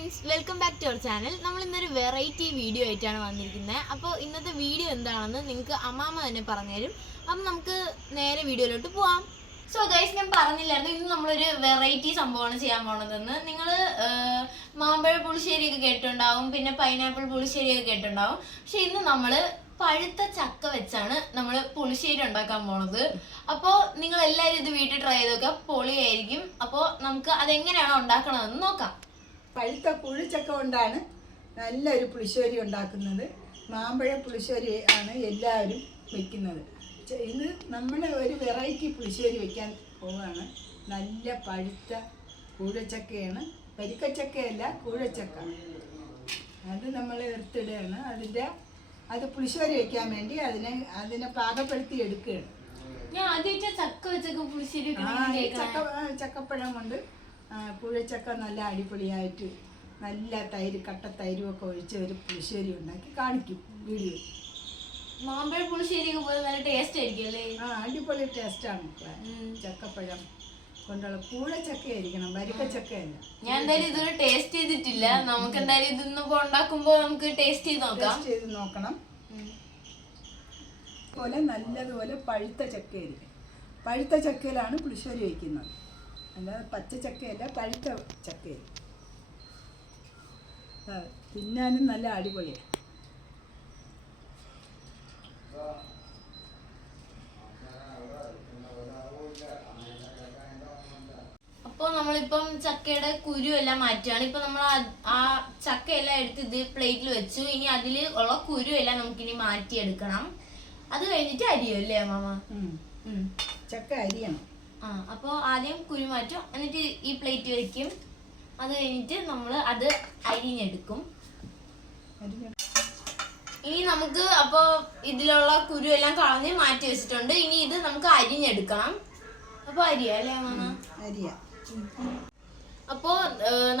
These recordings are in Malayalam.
Friends, welcome back to our channel. നമ്മൾ ഇന്നൊരു വെറൈറ്റി വീഡിയോ ആയിട്ടാണ് വന്നിരിക്കുന്നത്. അപ്പോൾ ഇന്നത്തെ വീഡിയോ എന്താണെന്ന് നിങ്ങൾക്ക് അമ്മാമ്മ തന്നെ പറഞ്ഞുതരും. അപ്പം നമുക്ക് നേരെ വീഡിയോയിലോട്ട് പോവാം. സോ ഗൈസ്, ഞാൻ പറഞ്ഞില്ലായിരുന്നു ഇന്ന് നമ്മളൊരു വെറൈറ്റി സംഭവമാണ് ചെയ്യാൻ പോണതെന്ന്. നിങ്ങൾ മാമ്പഴ പുളിശ്ശേരിയൊക്കെ കേട്ടിട്ടുണ്ടാവും, പിന്നെ പൈനാപ്പിൾ പുളിശ്ശേരിയൊക്കെ കേട്ടിട്ടുണ്ടാവും. പക്ഷെ ഇന്ന് നമ്മൾ പഴുത്ത ചക്ക വെച്ചാണ് നമ്മൾ പുളിശ്ശേരി ഉണ്ടാക്കാൻ പോണത്. അപ്പോൾ നിങ്ങൾ എല്ലാവരും ഇത് വീട്ടിൽ ട്രൈ ചെയ്ത് നോക്കുക, പൊളിയായിരിക്കും. അപ്പോൾ നമുക്ക് അതെങ്ങനെയാണോ ഉണ്ടാക്കണമെന്ന് നോക്കാം. പഴുത്ത പുളിച്ചക്ക കൊണ്ടാണ് നല്ലൊരു പുളിശ്ശേരി ഉണ്ടാക്കുന്നത്. മാമ്പഴ പുളിശ്ശേരി ആണ് എല്ലാവരും വെക്കുന്നത്. ഇത് നമ്മൾ ഒരു വെറൈറ്റി പുളിശ്ശേരി വെക്കാൻ പോവുകയാണ്. നല്ല പഴുത്ത കൂഴച്ചക്കയാണ്, വരിക്കച്ചക്കയല്ല, കൂഴച്ചക്ക. അത് നമ്മൾ എടുത്തിടുകയാണ്. അത് പുളിശ്ശേരി വെക്കാൻ വേണ്ടി അതിനെ പാകപ്പെടുത്തി എടുക്കുകയാണ്. ഞാൻ ആദ്യമായിട്ട് ചക്ക വെച്ചൊക്കെ പുളിശ്ശേരി ചക്കപ്പഴം കൊണ്ട് പുഴച്ചക്ക നല്ല അടിപൊളിയായിട്ട് നല്ല കട്ട തൈരും ഒക്കെ ഒഴിച്ച് ഒരു പുളിശ്ശേരി ഉണ്ടാക്കി കാണിക്കും വീഡിയോ. മാമ്പഴ പുളിശ്ശേരിയൊക്കെ പോലെ നല്ല ടേസ്റ്റ് ആയിരിക്കും അല്ലേ? അടിപൊളി ടേസ്റ്റാണ്. ചക്കപ്പഴം കൊണ്ടുള്ള കൂഴച്ചക്കയായിരിക്കണം, വരിക്കച്ചക്കയല്ല. ഞാൻ എന്തായാലും ഇതൊരു ടേസ്റ്റ് ചെയ്തിട്ടില്ല. നമുക്ക് എന്തായാലും ഇതൊന്നും ഉണ്ടാക്കുമ്പോൾ നമുക്ക് ടേസ്റ്റ് ചെയ്ത് നോക്കണം. പോലെ നല്ലതുപോലെ പഴുത്ത ചക്കയായിരിക്കും. പഴുത്ത ചക്കയിലാണ് പുളിശ്ശേരി വയ്ക്കുന്നത്, അല്ലാതെ പച്ച ചക്കയല്ല, പഴുത്ത ചക്കയിൽ. തിന്നാനും നല്ല അടിപൊളിയാണ്. അപ്പോൾ നമ്മളിപ്പം ചക്കയുടെ കുരു എല്ലാം മാറ്റുകയാണ്. ഇപ്പം നമ്മൾ ആ ചക്കയെല്ലാം എടുത്ത് ഇത് പ്ലേറ്റിൽ വെച്ചു. ഇനി അതിൽ ഉള്ള കുരു എല്ലാം നമുക്കിനി മാറ്റിയെടുക്കണം. അത് കഴിഞ്ഞിട്ട് അരിയും അല്ലേ അമ്മാമ? ചക്ക അരിയണം. അപ്പോൾ ആദ്യം കുരു മാറ്റും, എന്നിട്ട് ഈ പ്ലേറ്റ് വയ്ക്കും. അത് കഴിഞ്ഞിട്ട് നമ്മൾ അത് അരിഞ്ഞെടുക്കും. ഇനി നമുക്ക് അപ്പോൾ ഇതിലുള്ള കുരു എല്ലാം കളഞ്ഞ് മാറ്റി വെച്ചിട്ടുണ്ട്. ഇനി ഇത് നമുക്ക് അരിഞ്ഞെടുക്കണം. അപ്പോൾ അരിയാ അല്ലേ അമ്മാമ? അരിയാ. അപ്പോൾ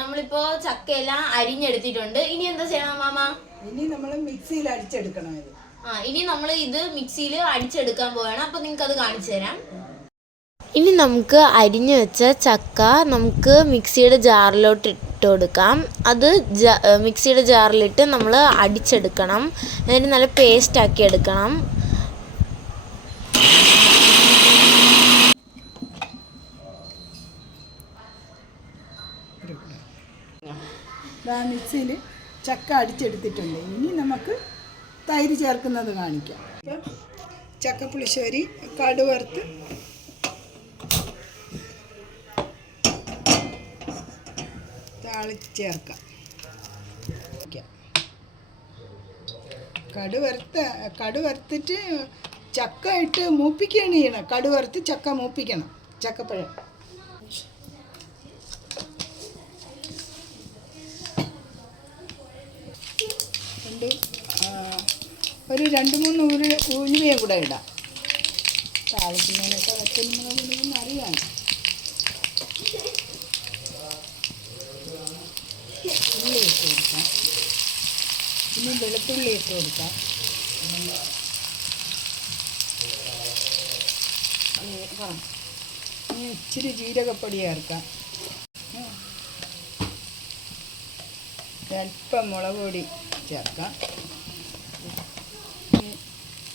നമ്മളിപ്പോൾ ചക്കയെല്ലാം അരിഞ്ഞെടുത്തിട്ടുണ്ട്. ഇനി എന്താ ചെയ്യണം അമ്മാമ? ഇനി നമ്മൾ മിക്സിയിൽ അടിച്ചെടുക്കണം ഇത്. ഇനി നമ്മൾ ഇത് മിക്സിയിൽ അടിച്ചെടുക്കാൻ പോവുകയാണ്. അപ്പോൾ നിങ്ങൾക്ക് അത് കാണിച്ചു തരാം. ഇനി നമുക്ക് അരിഞ്ഞു വെച്ച ചക്ക നമുക്ക് മിക്സിയുടെ ജാറിലോട്ട് ഇട്ട് കൊടുക്കാം. അത് മിക്സിയുടെ ജാറിലിട്ട് നമ്മൾ അടിച്ചെടുക്കണം. എന്നിട്ട് നല്ല പേസ്റ്റ് ആക്കി എടുക്കണം. മിക്സിയിൽ ചക്ക അടിച്ചെടുത്തിട്ടുണ്ട്. ഇനി നമുക്ക് തൈര് ചേർക്കുന്നത് കാണിക്കാം. ചക്ക പുളിശ്ശേരി കടുവറുത്ത് താളിച്ച് ചേർക്കാം. കടുവറുത്തിട്ട് ചക്ക ഇട്ട് മൂപ്പിക്കുകയാണ് ചെയ്യണം. കടുവറുത്ത് ചക്ക മൂപ്പിക്കണം. ചക്കപ്പഴം ഒരു 2-3 ഉലുവയും കൂടെ ഇടാം. താളിക്കുന്നതിനൊക്കെ വറ്റൽമുളക് അറിയാം. ഉള്ളി ഇട്ട് കൊടുക്കാം. പിന്നെ വെളുത്തുള്ളി ഇട്ട് കൊടുക്കാം. ഇനി ഇച്ചിരി ജീരകപ്പൊടി ചേർക്കാം. അല്പം മുളക് പൊടി ചേർക്കാം.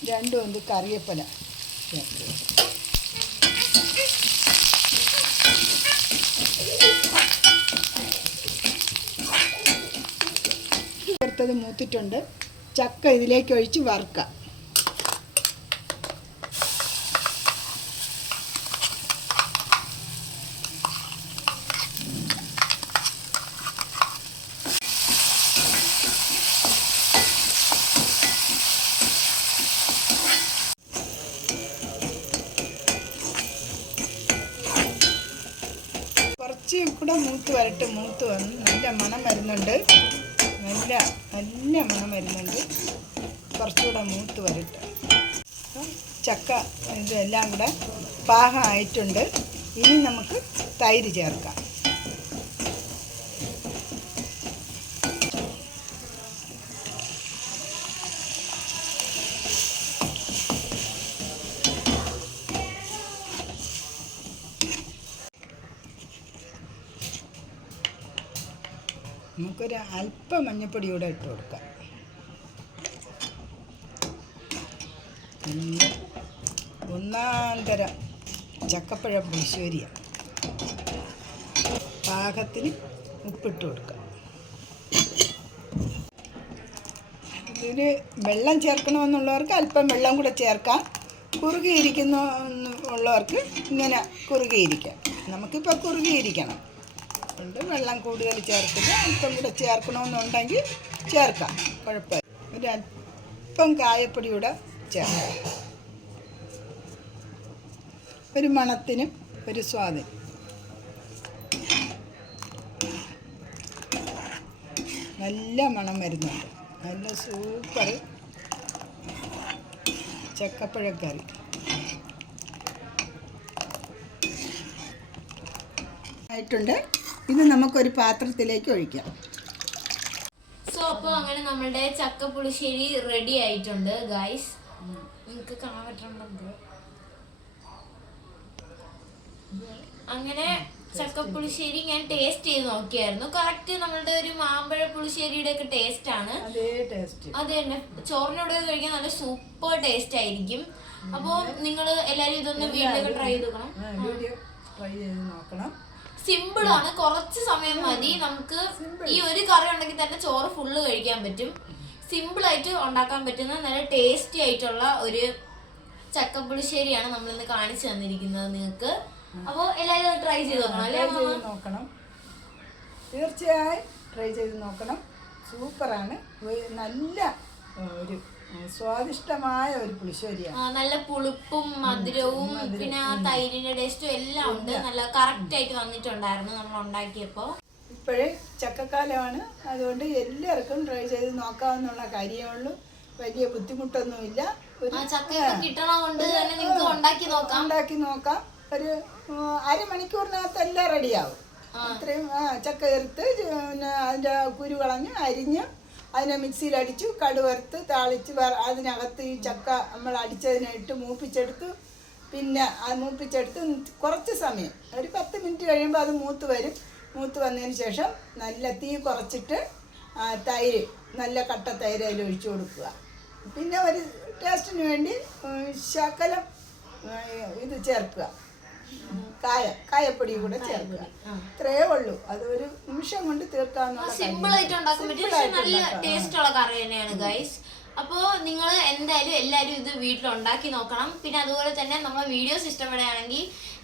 2 കറിവേപ്പില ചേർക്കുക. ചേർത്തത് മൂത്തിട്ടുണ്ട്. ചക്ക ഇതിലേക്ക് ഒഴിച്ച് വറുക്കാം. കുറച്ച് കൂടെ മൂത്ത് വരട്ടെ. മൂത്ത് വന്ന് നല്ല മണം വരുന്നുണ്ട്. നല്ല മണം വരുന്നുണ്ട്. കുറച്ചുകൂടെ മൂത്ത് വരട്ടെ. ചക്ക ഇതെല്ലാം കൂടെ പാകമായിട്ടുണ്ട്. ഇനി നമുക്ക് തൈര് ചേർക്കാം. നമുക്കൊരു അല്പം മഞ്ഞൾപ്പൊടി കൂടെ ഇട്ട് കൊടുക്കാം. ഒന്നാന്തര ചക്കപ്പഴ പുളിശ്ശേരിയാണ്. പാകത്തിന് ഉപ്പിട്ട് കൊടുക്കാം. ഇതിന് വെള്ളം ചേർക്കണമെന്നുള്ളവർക്ക് അല്പം വെള്ളം കൂടെ ചേർക്കാം. കുറുകിയിരിക്കുന്ന ഉള്ളവർക്ക് ഇങ്ങനെ കുറുകിയിരിക്കാം. നമുക്കിപ്പോൾ കുറുകിയിരിക്കണം, അതുകൊണ്ട് വെള്ളം കൂടുതൽ ചേർക്കില്ല. അല്പം കൂടെ ചേർക്കണമെന്നുണ്ടെങ്കിൽ ചേർക്കാം, കുഴപ്പമില്ല. ഒരു അല്പം കായപ്പൊടി കൂടെ ചേർക്കാം, ഒരു മണത്തിനും ഒരു സ്വാദിനും. നല്ല മണം വരുന്നുണ്ട്. നല്ല സൂപ്പർ ചക്കപ്പഴക്കറി. ആയിട്ടുണ്ട്. ഇത് നമുക്കൊരു പാത്രത്തിലേക്ക് ഒഴിക്കാം. സോ അപ്പോൾ അങ്ങനെ നമ്മളുടെ ചക്ക പുളിശ്ശേരി റെഡി ആയിട്ടുണ്ട് ഗൈസ്. നിങ്ങൾക്ക് കാണാൻ പറ്റുന്നുണ്ടോ? അങ്ങനെ ചക്കപ്പുളിശ്ശേരി ഞാൻ ടേസ്റ്റ് ചെയ്ത് നോക്കിയായിരുന്നു. കറക്റ്റ് നമ്മളുടെ ഒരു മാമ്പഴ പുളിശ്ശേരിയുടെ ഒക്കെ ടേസ്റ്റ് ആണ്. അത് തന്നെ ചോറിനോട് കഴിക്കാൻ നല്ല സൂപ്പർ ടേസ്റ്റ് ആയിരിക്കും. അപ്പോൾ നിങ്ങൾ എല്ലാവരും ഇതൊന്ന് വീട്ടിലൊക്കെ ട്രൈ ചെയ്ത് നോക്കണം. സിമ്പിൾ ആണ്, കുറച്ച് സമയം മതി. നമുക്ക് ഈ ഒരു കറി ഉണ്ടെങ്കിൽ തന്നെ ചോറ് ഫുള്ള് കഴിക്കാൻ പറ്റും. സിമ്പിൾ ആയിട്ട് ഉണ്ടാക്കാൻ പറ്റുന്ന നല്ല ടേസ്റ്റി ആയിട്ടുള്ള ഒരു ചക്കപ്പുളിശ്ശേരിയാണ് നമ്മളിന്ന് കാണിച്ചു തന്നിരിക്കുന്നത് നിങ്ങൾക്ക്. അപ്പോൾ എല്ലാവരും ട്രൈ ചെയ്ത് നോക്കണം അല്ലേ? നോക്കണം, തീർച്ചയായും ട്രൈ ചെയ്ത് നോക്കണം. സൂപ്പറാണ്. നല്ല ഒരു സ്വാദിഷ്ടമായ ഒരു പുളിശ്ശേരിയാണ്. നല്ല പുളിപ്പും മധുരവും പിന്നെ ആ തൈരിന്റെ ടേസ്റ്റും എല്ലാം ഉണ്ട്. നല്ല കറക്റ്റ് ആയിട്ട് വന്നിട്ടുണ്ടായിരുന്നു നമ്മൾ ഉണ്ടാക്കിയപ്പോൾ. ഇപ്പോഴേ ചക്കക്കാലമാണ്, അതുകൊണ്ട് എല്ലാവർക്കും ട്രൈ ചെയ്ത് നോക്കാവുന്നുള്ള കാര്യമുള്ളൂ. വലിയ ബുദ്ധിമുട്ടൊന്നുമില്ല. ചക്ക കിട്ടണ കൊണ്ട് തന്നെ നിങ്ങൾക്ക് ഉണ്ടാക്കി നോക്കാം. ഒരു അരമണിക്കൂറിനകത്ത് എല്ലാം റെഡിയാവും. അത്രയും ചക്ക ചേർത്ത് പിന്നെ അതിൻ്റെ കുരു കളഞ്ഞ് അരിഞ്ഞ് അതിനെ മിക്സിയിലടിച്ചു കടുവറുത്ത് താളിച്ച് അതിനകത്ത് ഈ ചക്ക നമ്മൾ അടിച്ചതിനായിട്ട് മൂപ്പിച്ചെടുത്ത് പിന്നെ അത് മൂപ്പിച്ചെടുത്ത് കുറച്ച് സമയം ഒരു 10 മിനിറ്റ് കഴിയുമ്പോൾ അത് മൂത്ത് വരും. മൂത്ത് വന്നതിന് ശേഷം നല്ല തീ കുറച്ചിട്ട് തൈര്, നല്ല കട്ട തൈര് അതിൽ ഒഴിച്ചു കൊടുക്കുക. പിന്നെ ഒരു ടേസ്റ്റിന് വേണ്ടി ശകലം ഇത് ചേർക്കുക, കായപ്പൊടി കൂടെ ചേർക്കുക. ഇത്രയേ ഉള്ളൂ. അത് ഒരു നിമിഷം കൊണ്ട് തീർക്കാവുന്ന സിമ്പിൾ ആയിട്ട് ഉണ്ടാക്കാൻ പറ്റും. പക്ഷെ നല്ല ടേസ്റ്റ് ഉള്ള കറി തന്നെയാണ് ഗൈസ്. അപ്പോൾ നിങ്ങൾ എന്തായാലും എല്ലാവരും ഇത് വീട്ടിൽ ഉണ്ടാക്കി നോക്കണം. പിന്നെ അതുപോലെ തന്നെ നമ്മളെ വീഡിയോസ് ഇഷ്ടപ്പെടുകയാണെങ്കിൽ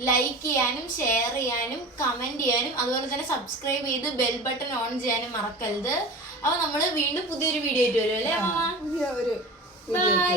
ലൈക്ക് ചെയ്യാനും ഷെയർ ചെയ്യാനും കമൻറ്റ് ചെയ്യാനും അതുപോലെ തന്നെ സബ്സ്ക്രൈബ് ചെയ്ത് ബെൽ ബട്ടൺ ഓൺ ചെയ്യാനും മറക്കരുത്. അപ്പോൾ നമ്മൾ വീണ്ടും പുതിയൊരു വീഡിയോ ആയിട്ട് വരും അല്ലേ അമ്മ? പുതിയ ഒരു ബൈ.